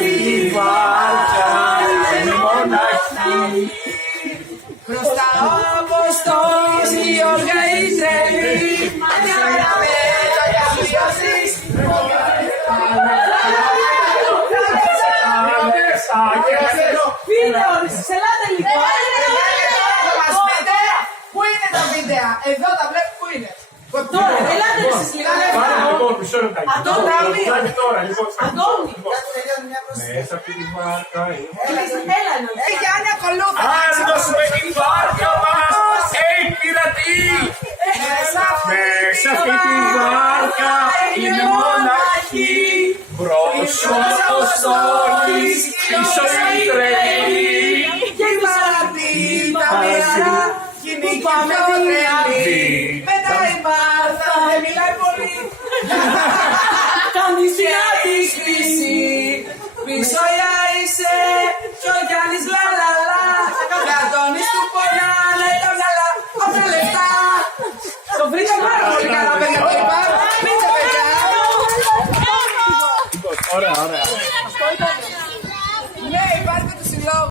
στη βάρκα είναι μοναχή. Μπροστά ο Αποστόλης Γιώργα η τρελή, μια με το διαβίωσης. Βίντεο, ελάτε λοιπόν. Μας πείτε, πού είναι τα βίντεο, εδώ τα βλέπω, πού είναι. Τώρα, ελάτε εσείς λίγο. Λοιπόν, μισό λεπτάκι. Αντώνη, Τώρα, λοιπόν. Αντώνη. Μέσα από τη βάρκα είναι Έλα να μου. Γιάννη, ακολούθα. Άνδος με τη βάρκα μας έχει πειρατή. Μέσα αυτή τη βάρκα είναι μοναχή. Μπρος ο Αποστόλης, πίσω η τρελή. Και η Μάρτη τα μοιρά, κοινή και πιο τρελή. Μετά η Μάρθα δεν μιλάει πολύ. Κάνεις πια τη σπίση, πίσω η Άισε, κι ο Γιάννης λαλαλά. Και Αντώνης του πονάνε τα μυαλά, απ' τα λεφτά. Το βρήκα πάρα πολύ καλά, παιδιά, το είπα. Πείτε, παιδιά. Ωραία, ωραία. Ναι, υπάρχει